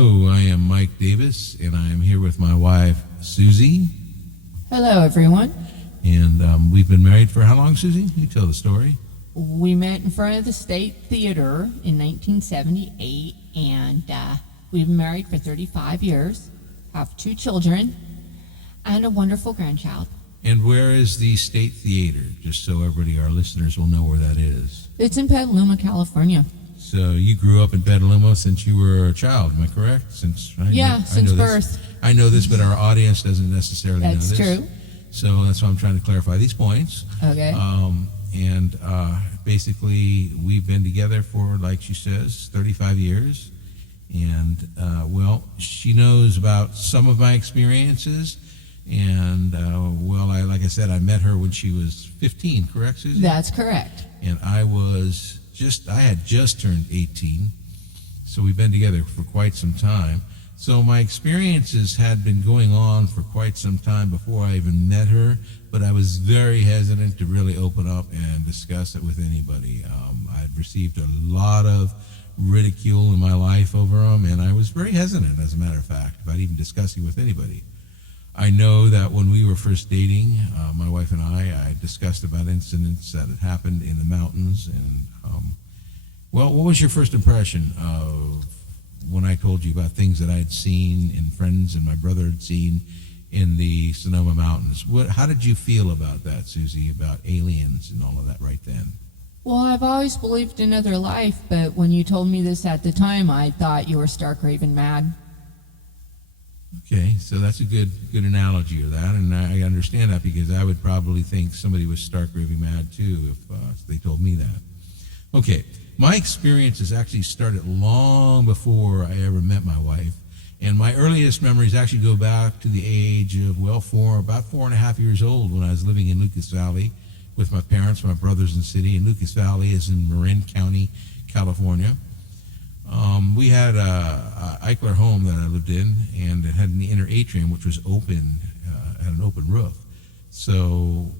Hello, I am Mike Davis, and I am here with my wife, Suzie. Hello, everyone. And we've been married for how long, Suzie? You tell the story. We met in front of the State Theater in 1978, and we've been married for 35 years, have 2 children, and a wonderful grandchild. And where is the State Theater? Just so everybody, our listeners, will know where that is. It's in Petaluma, California. So you grew up in Petaluma since you were a child, am I correct? Since birth. I know this, but our audience doesn't necessarily know this. That's true. So that's why I'm trying to clarify these points. Okay. And basically, we've been together for, like she says, 35 years. And, she knows about some of my experiences. And, like I said, I met her when she was 15, correct, Suzie? That's correct. And I had just turned 18. So we've been together for quite some time. So my experiences had been going on for quite some time before I even met her, but I was very hesitant to really open up and discuss it with anybody. I'd received a lot of ridicule in my life over them, and I was very hesitant, as a matter of fact, about even discussing with anybody. I know that when we were first dating, my wife and I discussed about incidents that had happened in the mountains. And, what was your first impression of when I told you about things that I had seen and friends and my brother had seen in the Sonoma Mountains? How did you feel about that, Suzie, about aliens and all of that right then? Well, I've always believed in another life, but when you told me this at the time, I thought you were stark raving mad. Okay, so that's a good analogy of that, and I understand that because I would probably think somebody was stark raving mad too if they told me that. Okay, my experiences actually started long before I ever met my wife, and my earliest memories actually go back to the age of, about 4.5 years old when I was living in Lucas Valley with my parents, my brothers in city, and Lucas Valley is in Marin County, California. We had a Eichler home that I lived in, and it had an inner atrium which was open, had an open roof. So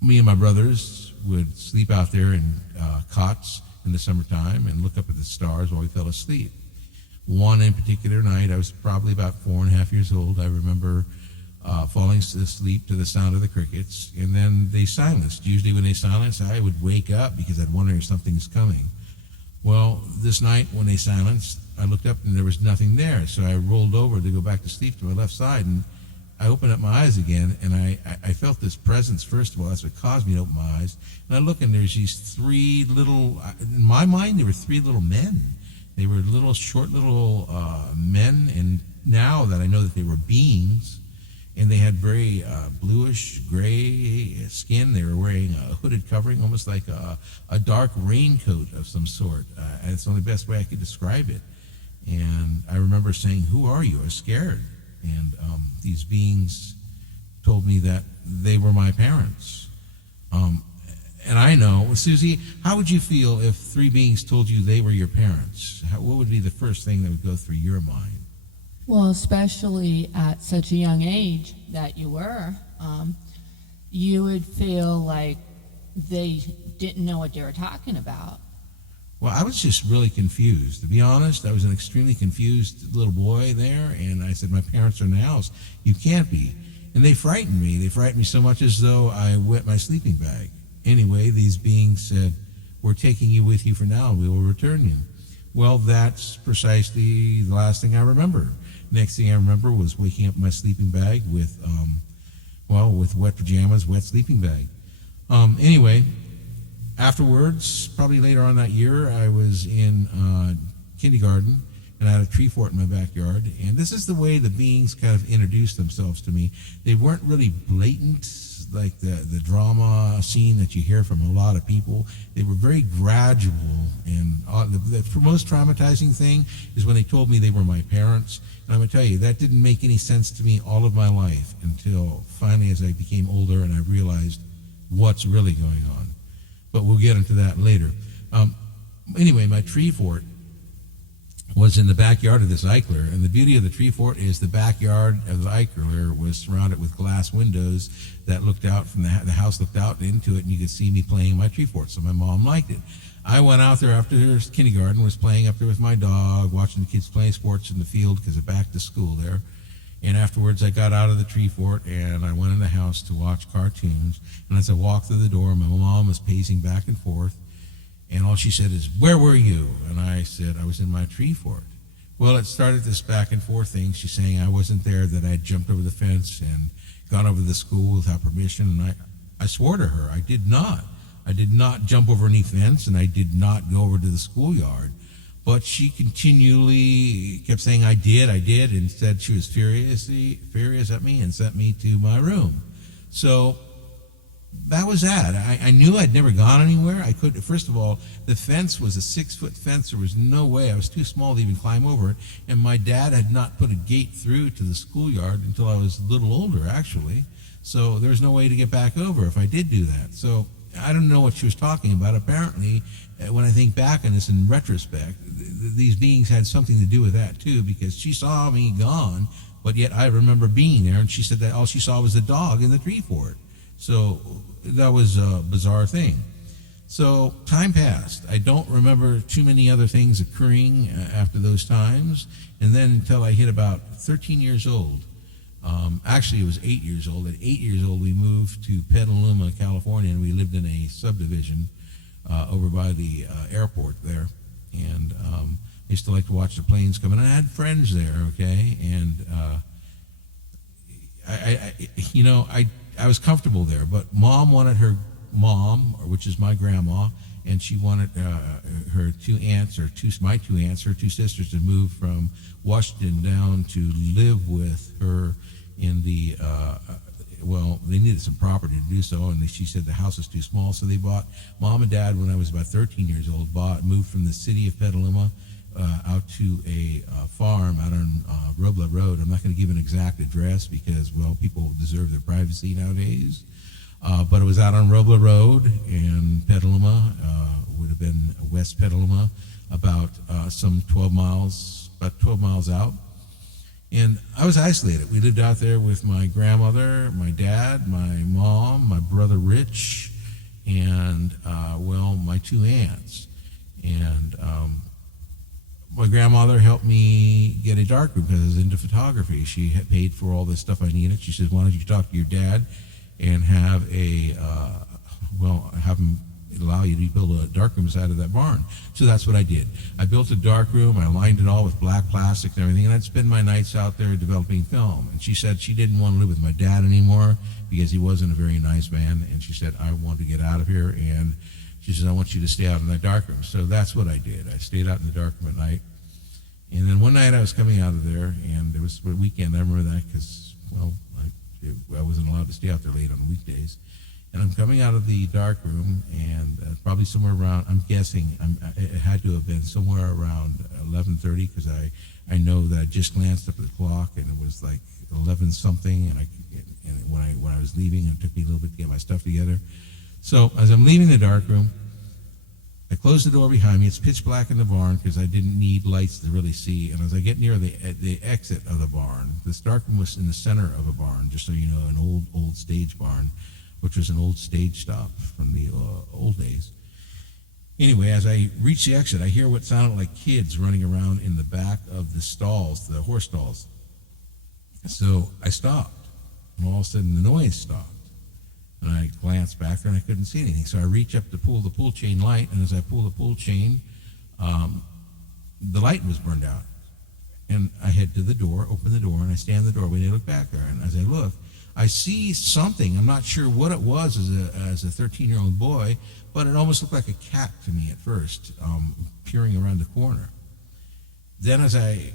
me and my brothers would sleep out there in cots in the summertime and look up at the stars while we fell asleep. One in particular night, I was probably about 4.5 years old. I remember falling asleep to the sound of the crickets, and then they silenced. Usually when they silenced, I would wake up because I'd wonder if something's coming. Well, this night when they silenced, I looked up and there was nothing there. So I rolled over to go back to sleep to my left side, and I opened up my eyes again, and I felt this presence, first of all. That's what caused me to open my eyes. And I look, and there's these 3 little, in my mind, there were 3 little men. They were short little men, and now that I know that they were beings, and they had very bluish gray skin. They were wearing a hooded covering, almost like a dark raincoat of some sort. And it's the only best way I could describe it. And I remember saying, "Who are you?" I was scared. And these beings told me that they were my parents. And I know, Suzie, how would you feel if 3 beings told you they were your parents? What would be the first thing that would go through your mind? Well, especially at such a young age that you were, you would feel like they didn't know what they were talking about. Well, I was just really confused. To be honest, I was an extremely confused little boy there, and I said, "My parents are in the house. You can't be." And they frightened me. They frightened me so much as though I wet my sleeping bag. Anyway, these beings said, "We're taking you with you for now. We will return you." Well, that's precisely the last thing I remember. Next thing I remember was waking up in my sleeping bag with wet pajamas, wet sleeping bag. Anyway, afterwards, probably later on that year, I was in kindergarten, and I had a tree fort in my backyard. And this is the way the beings kind of introduced themselves to me. They weren't really blatant, like the drama scene that you hear from a lot of people. They were very gradual, and the most traumatizing thing is when they told me they were my parents. And I'm going to tell you, that didn't make any sense to me all of my life until finally as I became older and I realized what's really going on. But we'll get into that later. Anyway, my tree fort was in the backyard of this Eichler, and the beauty of the tree fort is the backyard of the Eichler was surrounded with glass windows that looked out from the house looked out into it, and you could see me playing my tree fort, so my mom liked it. I went out there after kindergarten, was playing up there with my dog, watching the kids playing sports in the field because they're back to school there. And afterwards, I got out of the tree fort and I went in the house to watch cartoons. And as I walked through the door, my mom was pacing back and forth. And all she said is, "Where were you?" And I said, "I was in my tree fort." Well, it started this back and forth thing. She's saying I wasn't there, that I had jumped over the fence and gone over to the school without permission. And I swore to her, I did not. I did not jump over any fence, and I did not go over to the schoolyard. But she continually kept saying, I did, and said she was furious at me and sent me to my room. So that was that. I knew I'd never gone anywhere. I could, first of all, the fence was a 6-foot fence. There was no way. I was too small to even climb over it. And my dad had not put a gate through to the schoolyard until I was a little older, actually. So there was no way to get back over if I did do that. So I don't know what she was talking about. Apparently, when I think back on this in retrospect, these beings had something to do with that too, because she saw me gone, but yet I remember being there, and she said that all she saw was the dog in the tree fort. So that was a bizarre thing. So time passed. I don't remember too many other things occurring after those times, and then until I hit about 13 years old. Actually, it was 8 years old. At 8 years old, we moved to Petaluma, California, and we lived in a subdivision over by the airport there. And I used to like to watch the planes come in. And I had friends there, okay? And I was comfortable there. But Mom wanted her mom, which is my grandma, and she wanted her my two aunts, her two sisters, to move from Washington down to live with her in the, they needed some property to do so, and she said the house was too small, so they bought, Mom and Dad, when I was about 13 years old, moved from the city of Petaluma out to a farm out on Robla Road. I'm not going to give an exact address because, people deserve their privacy nowadays. But it was out on Robla Road in Petaluma, would have been West Petaluma, about some 12 miles out. And I was isolated. We lived out there with my grandmother, my dad, my mom, my brother Rich, and, my two aunts. And my grandmother helped me get a darkroom because I was into photography. She had paid for all this stuff I needed. She said, "Why don't you talk to your dad and have have him allow you to build a darkroom inside of that barn?" So that's what I did. I built a darkroom. I lined it all with black plastic and everything, and I'd spend my nights out there developing film. And she said she didn't want to live with my dad anymore because he wasn't a very nice man, and she said, "I want to get out of here," and she said, "I want you to stay out in that darkroom." So that's what I did. I stayed out in the darkroom at night. And then one night I was coming out of there, and it was a weekend. I remember that because, I wasn't allowed to stay out there late on weekdays. And I'm coming out of the dark room, and probably somewhere around, I'm guessing, it had to have been somewhere around 11:30, because I know that I just glanced up at the clock, and it was like 11 something, and when I was leaving, it took me a little bit to get my stuff together. So as I'm leaving the dark room, I closed the door behind me. It's pitch black in the barn because I didn't need lights to really see. And as I get near the exit of the barn, this dark room was in the center of a barn, just so you know, an old stage barn, which was an old stage stop from the old days. Anyway, as I reach the exit, I hear what sounded like kids running around in the back of the stalls, the horse stalls. So I stopped, and all of a sudden the noise stopped. And I glanced back there, and I couldn't see anything. So I reach up to pull the pull chain light, and as I pull the pull chain, the light was burned out. And I head to the door, open the door, and I stand in the doorway, and I look back there. And as I look, I see something. I'm not sure what it was as a 13-year-old boy, but it almost looked like a cat to me at first, peering around the corner. Then as I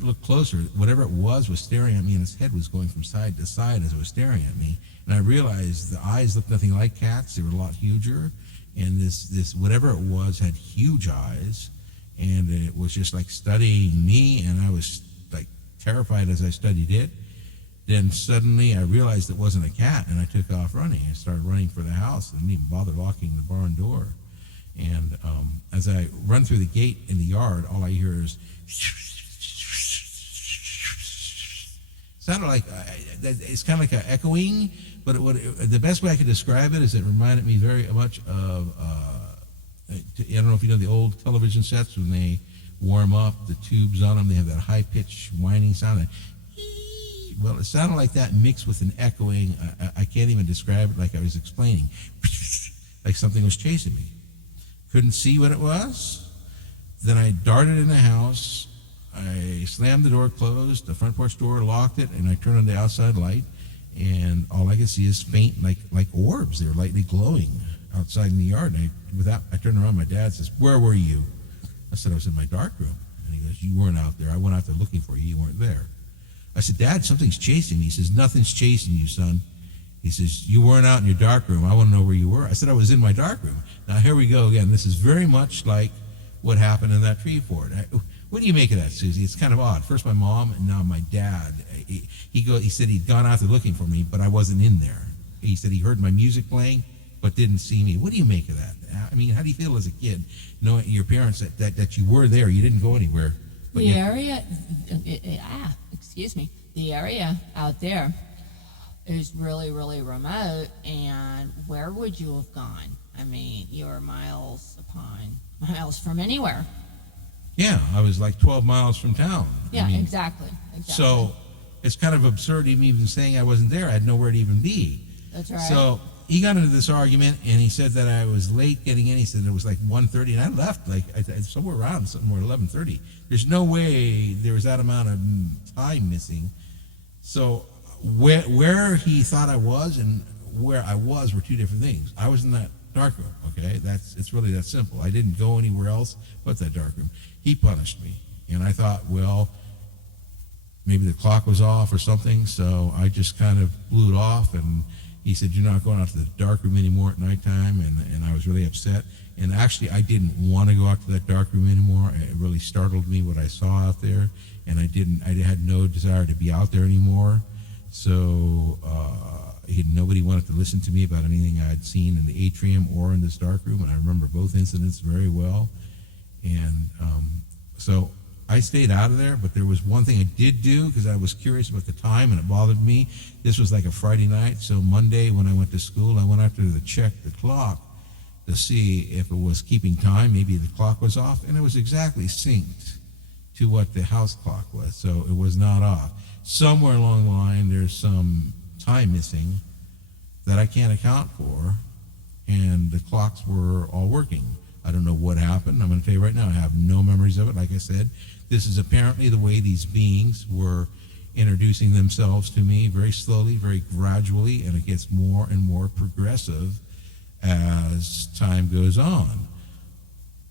looked closer, whatever it was staring at me, and its head was going from side to side as it was staring at me. And I realized the eyes looked nothing like cats. They were a lot huger. And this whatever it was had huge eyes. And it was just like studying me, and I was like terrified as I studied it. Then suddenly I realized it wasn't a cat, and I took off running. I started running for the house. I didn't even bother locking the barn door. And as I run through the gate in the yard, all I hear is sounded like it's kind of like an echoing, but the best way I could describe it is it reminded me very much of I don't know if you know the old television sets when they warm up, the tubes on them, they have that high-pitched whining sound. Well, it sounded like that mixed with an echoing, I can't even describe it like I was explaining, like something was chasing me. Couldn't see what it was. Then I darted in the house. I slammed the door closed, the front porch door, locked it, and I turned on the outside light, and all I could see is faint, like orbs. They were lightly glowing outside in the yard. And I turned around. My dad says, "Where were you?" I said, "I was in my darkroom." And he goes, "You weren't out there. I went out there looking for you. You weren't there." I said, "Dad, something's chasing me." He says, "Nothing's chasing you, son." He says, "You weren't out in your darkroom. I want to know where you were." I said, "I was in my darkroom." Now, here we go again. This is very much like what happened in that tree fort. What do you make of that, Susie? It's kind of odd. First my mom, and now my dad. He said he'd gone out there looking for me, but I wasn't in there. He said he heard my music playing, but didn't see me. What do you make of that? I mean, how do you feel as a kid, knowing your parents that you were there, you didn't go anywhere? The area, the area out there is really, really remote, and where would you have gone? I mean, you're miles upon miles from anywhere. Yeah, I was like 12 miles from town. Yeah, I mean, exactly. So it's kind of absurd even saying I wasn't there. I had nowhere to even be. That's right. So he got into this argument, and he said that I was late getting in. He said it was like 1:30, and I left like somewhere around something more 11:30. There's no way there was that amount of time missing. So where he thought I was and where I was were two different things. I was in that darkroom. Okay, it's really that simple. I didn't go anywhere else but that darkroom. He punished me, and I thought, well, maybe the clock was off or something. So I just kind of blew it off, and he said, "You're not going out to the darkroom anymore at nighttime," and I was really upset. And actually, I didn't want to go out to that darkroom anymore. It really startled me what I saw out there, and I had no desire to be out there anymore. So nobody wanted to listen to me about anything I had seen in the atrium or in this darkroom, and I remember both incidents very well. And so I stayed out of there, but there was one thing I did do because I was curious about the time and it bothered me. This was like a Friday night, so Monday when I went to school, I went out there to check the clock to see if it was keeping time. Maybe the clock was off, and it was exactly synced to what the house clock was, so it was not off. Somewhere along the line, there's some time missing that I can't account for, and the clocks were all working. I don't know what happened. I'm going to tell you right now, I have no memories of it. Like I said, this is apparently the way these beings were introducing themselves to me very slowly, very gradually, and it gets more and more progressive as time goes on.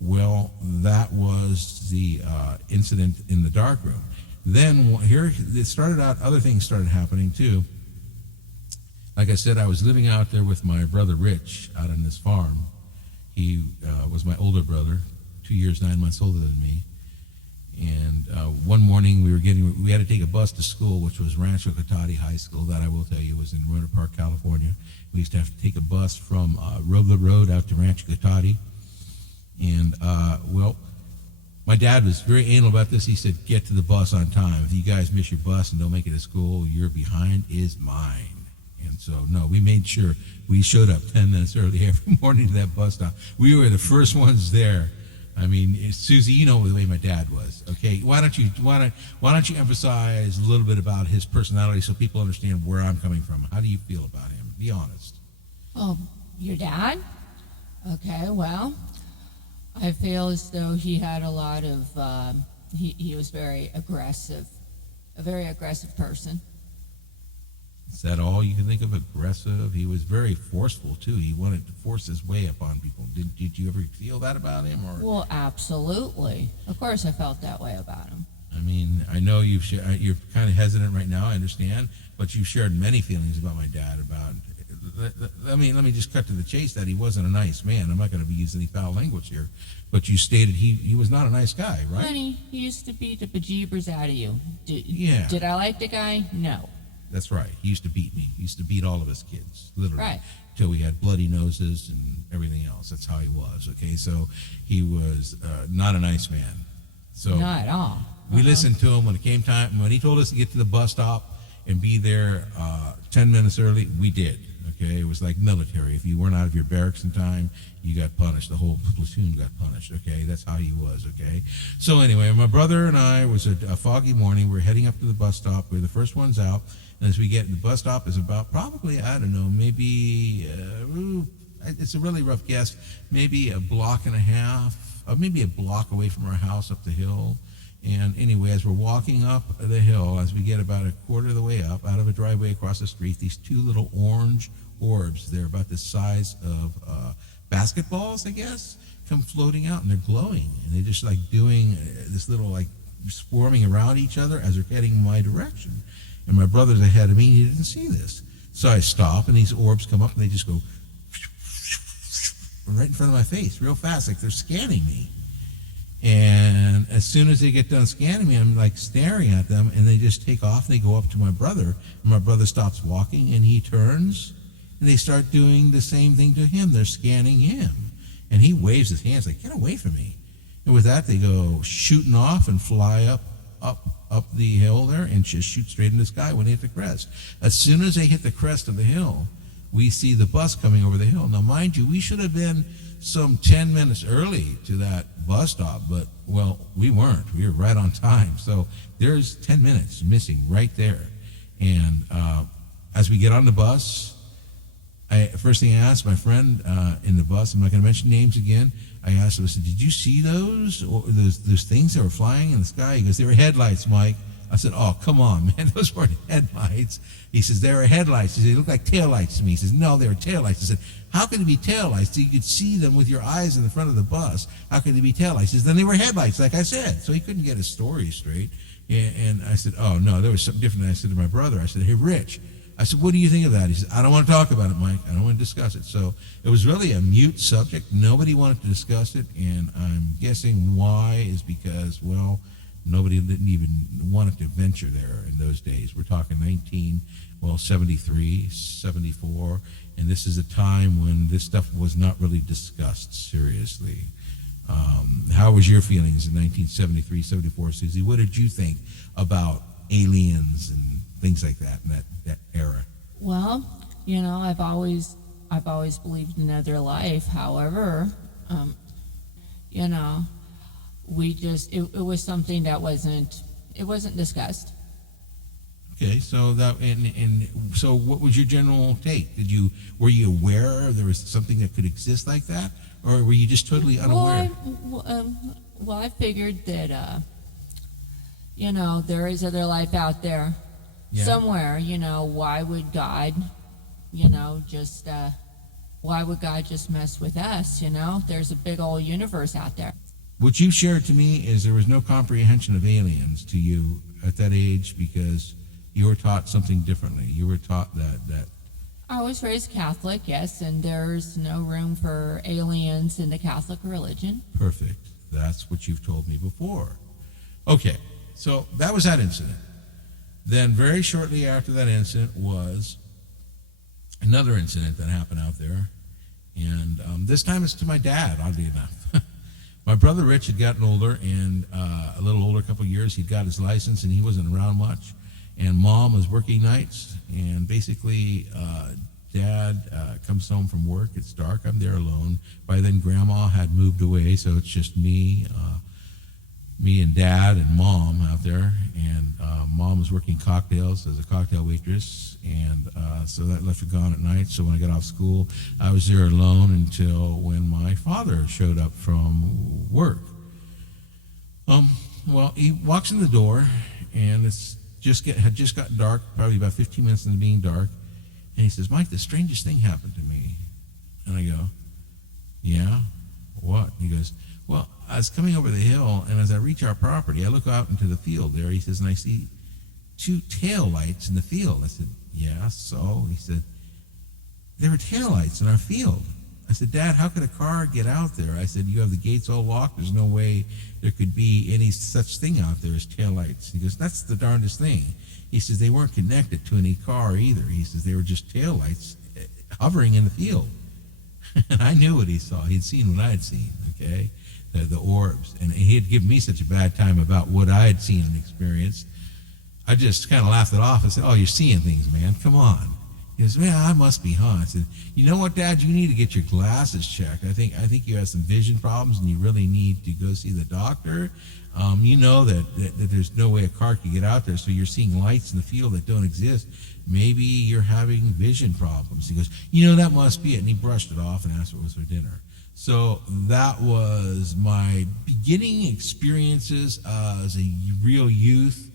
Well, that was the incident in the darkroom. Then here, it started out, other things started happening too. Like I said, I was living out there with my brother Rich out on this farm. He was my older brother, 2 years, 9 months older than me. And one morning we had to take a bus to school, which was Rancho Cotati High School. That I will tell you was in Rohnert Park, California. We used to have to take a bus from Robla Road out to Rancho Cotati. And well, my dad was very anal about this. He said, "Get to the bus on time. If you guys miss your bus and don't make it to school, your behind is mine." And so, no, we made sure we showed up 10 minutes early every morning to that bus stop. We were the first ones there. I mean, Susie, you know the way my dad was. Okay, why don't you emphasize a little bit about his personality so people understand where I'm coming from? How do you feel about him? Be honest. Oh, your dad? Okay, well, I feel as though he had a lot of, he was very aggressive, a very aggressive person. Is that all you can think of? Aggressive? He was very forceful, too. He wanted to force his way upon people. Did you ever feel that about him? Or? Well, absolutely. Of course I felt that way about him. I mean, I know you're kind of hesitant right now, I understand, but you've shared many feelings about my dad about, let me just cut to the chase that he wasn't a nice man. I'm not going to be using any foul language here, but you stated he was not a nice guy, right? Honey, he used to beat the bejeebers out of you. Yeah. Did I like the guy? No. That's right. He used to beat me. He used to beat all of his kids, literally. Right. Till we had bloody noses and everything else. That's how he was, okay? So he was not a nice man. So not at all. We listened to him when it came time. When he told us to get to the bus stop and be there 10 minutes early, we did, okay? It was like military. If you weren't out of your barracks in time, you got punished. The whole platoon got punished, okay? That's how he was, okay? So anyway, my brother and I, it was a foggy morning. We're heading up to the bus stop. We're the first ones out. And as we get, the bus stop is about probably, I don't know, maybe, it's a really rough guess, maybe a block and a half, maybe a block away from our house up the hill. And anyway, as we're walking up the hill, as we get about a quarter of the way up, out of a driveway across the street, these two little orange orbs, they're about the size of basketballs, I guess, come floating out, and they're glowing. And they're just like doing this little, like, swarming around each other as they're heading my direction. And my brother's ahead of me, and he didn't see this. So I stop, and these orbs come up, and they just go right in front of my face, real fast, like they're scanning me. And as soon as they get done scanning me, I'm like staring at them, and they just take off, and they go up to my brother, and my brother stops walking, and he turns, and they start doing the same thing to him. They're scanning him. And he waves his hands like, get away from me. And with that, they go shooting off and fly up the hill there and just shoot straight in the sky when they hit the crest. As soon as they hit the crest of the hill, we see the bus coming over the hill. Now, mind you, we should have been some 10 minutes early to that bus stop, but, well, we weren't. We were right on time. So there's 10 minutes missing right there. And as we get on the bus, first thing I asked my friend in the bus, I'm not going to mention names again, I asked him, I said, did you see those things that were flying in the sky? He goes, they were headlights, Mike. I said, oh, come on, man, those weren't headlights. He says, they were headlights. He said, they look like taillights to me. He says, no, they were taillights. I said, how could it be taillights? So you could see them with your eyes in the front of the bus. How could they be taillights? He says, then they were headlights, like I said. So he couldn't get his story straight. And I said, oh, no, there was something different. I said to my brother, I said, hey, Rich, I said, what do you think of that? He said, I don't want to talk about it, Mike. I don't want to discuss it. So it was really a mute subject. Nobody wanted to discuss it, and I'm guessing why is because, well, nobody didn't even want to venture there in those days. We're talking 73, 74, and this is a time when this stuff was not really discussed seriously. How was your feelings in 1973, 74, Suzie? What did you think about aliens and things like that in that era? Well, I've always believed in another life. However, we just it was something that wasn't discussed. Okay, so so what was your general take? Were you aware there was something that could exist like that, or were you just totally unaware? Well, I figured that there is other life out there. Yeah. Somewhere. Why would God just mess with us? There's a big old universe out there. What you shared to me is there was no comprehension of aliens to you at that age because you were taught something differently. You were taught that I was raised Catholic, yes, and there's no room for aliens in the Catholic religion. Perfect. That's what you've told me before. Okay, so that was that incident. Then very shortly after that incident was another incident that happened out there. And this time it's to my dad, oddly enough. My brother Rich had gotten older, and a little older, a couple of years, he'd got his license, and he wasn't around much. And Mom was working nights, and basically Dad comes home from work. It's dark. I'm there alone. By then, Grandma had moved away, so it's just me and Dad and Mom out there. And Mom was working cocktails as a cocktail waitress, and so that left her gone at night. So when I got off school, I was there alone until when my father showed up from work. Well, he walks in the door, and it's had just gotten dark, probably about 15 minutes into being dark, and he says, Mike, the strangest thing happened to me. And I go, yeah? What? He goes, well, I was coming over the hill, and as I reach our property, I look out into the field there, he says, and I see two taillights in the field. I said, yeah, so? He said, there were taillights in our field. I said, Dad, how could a car get out there? I said, you have the gates all locked. There's no way there could be any such thing out there as taillights. He goes, that's the darndest thing. He says, they weren't connected to any car either. He says, they were just taillights hovering in the field. And I knew what he saw. He'd seen what I had seen, okay, the orbs. And he had given me such a bad time about what I had seen and experienced. I just kind of laughed it off and said, oh, you're seeing things, man. Come on. He goes, "Yeah, I must be, huh?" I said, "You know what, Dad? You need to get your glasses checked. I think you have some vision problems, and you really need to go see the doctor. You know that there's no way a car can get out there, so you're seeing lights in the field that don't exist. Maybe you're having vision problems." He goes, "You know, that must be it." And he brushed it off and asked what was for dinner. So that was my beginning experiences as a real youth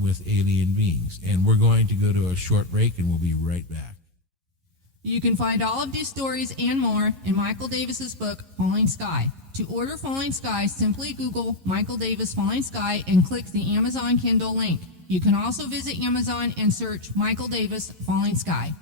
with alien beings. And we're going to go to a short break, and we'll be right back. You can find all of these stories and more in Michael Davis's book, Falling Sky. To order Falling Sky, simply Google Michael Davis Falling Sky and click the Amazon Kindle link. You can also visit Amazon and search Michael Davis Falling Sky.